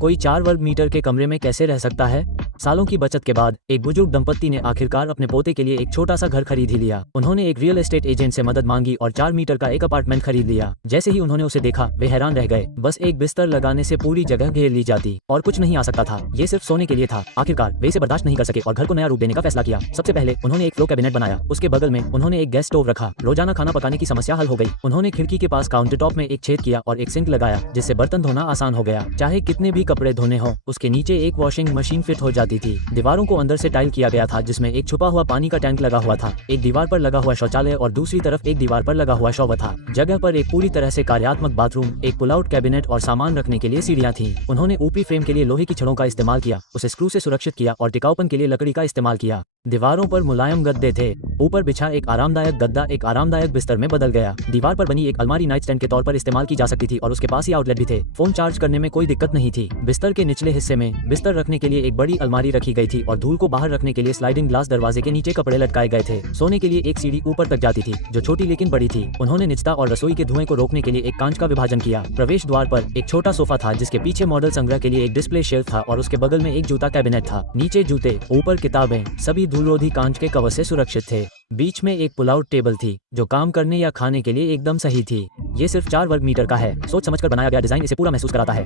कोई 4 वर्ग मीटर के कमरे में कैसे रह सकता है? सालों की बचत के बाद एक बुजुर्ग दंपत्ति ने आखिरकार अपने पोते के लिए एक छोटा सा घर खरीद ही लिया। उन्होंने एक रियल एस्टेट एजेंट से मदद मांगी और 4 मीटर का एक अपार्टमेंट खरीद लिया। जैसे ही उन्होंने उसे देखा वे हैरान रह गए। बस एक बिस्तर लगाने से पूरी जगह घेर ली जाती और कुछ नहीं आ सकता था। ये सिर्फ सोने के लिए था। आखिरकार वे इसे बर्दाश्त नहीं कर सके और घर को नया रूप देने का फैसला किया। सबसे पहले उन्होंने एक फ्लो कैबिनेट बनाया। उसके बगल में उन्होंने एक गैस स्टोव रखा। रोजाना खाना पकाने की समस्या हल हो गई। उन्होंने खिड़की के पास काउंटर टॉप में एक छेद किया और एक सिंक लगाया जिससे बर्तन धोना आसान हो गया। चाहे कितने भी कपड़े धोने हो, उसके नीचे एक वॉशिंग मशीन फिट हो जाती थी। दीवारों को अंदर से टाइल किया गया था जिसमें एक छुपा हुआ पानी का टैंक लगा हुआ था। एक दीवार पर लगा हुआ शौचालय और दूसरी तरफ एक दीवार पर लगा हुआ शॉवर था। जगह पर एक पूरी तरह से कार्यात्मक बाथरूम, एक पुल आउट कैबिनेट और सामान रखने के लिए सीढ़ियां थीं। उन्होंने ऊपरी फ्रेम के लिए लोहे की छड़ों का इस्तेमाल किया, उसे स्क्रू से सुरक्षित किया और टिकाऊपन के लिए लकड़ी का इस्तेमाल किया। दीवारों पर मुलायम गद्दे थे। ऊपर बिछा एक आरामदायक गद्दा एक आरामदायक बिस्तर में बदल गया। दीवार पर बनी एक अलमारी नाइट स्टैंड के तौर पर इस्तेमाल की जा सकती थी और उसके पास ही आउटलेट भी थे। फोन चार्ज करने में कोई दिक्कत नहीं थी। बिस्तर के निचले हिस्से में बिस्तर रखने के लिए एक बड़ी अलमारी रखी गई थी और धूल को बाहर रखने के लिए स्लाइडिंग ग्लास दरवाजे के नीचे कपड़े लटकाए गए थे। सोने के लिए एक सीढ़ी ऊपर तक जाती थी जो छोटी लेकिन बड़ी थी। उन्होंने निचता और रसोई के धुएं को रोकने के लिए एक कांच का विभाजन किया। प्रवेश द्वार पर एक छोटा सोफा था जिसके पीछे मॉडल संग्रह के लिए एक डिस्प्ले शेल्फ था और उसके बगल में एक जूता कैबिनेट था। नीचे जूते, ऊपर किताबें, सभी धूलरोधी कांच के कवर से सुरक्षित थे। बीच में एक पुल आउट टेबल थी जो काम करने या खाने के लिए एकदम सही थी। ये सिर्फ 4 वर्ग मीटर का है। सोच समझकर बनाया गया डिजाइन इसे पूरा महसूस कराता है।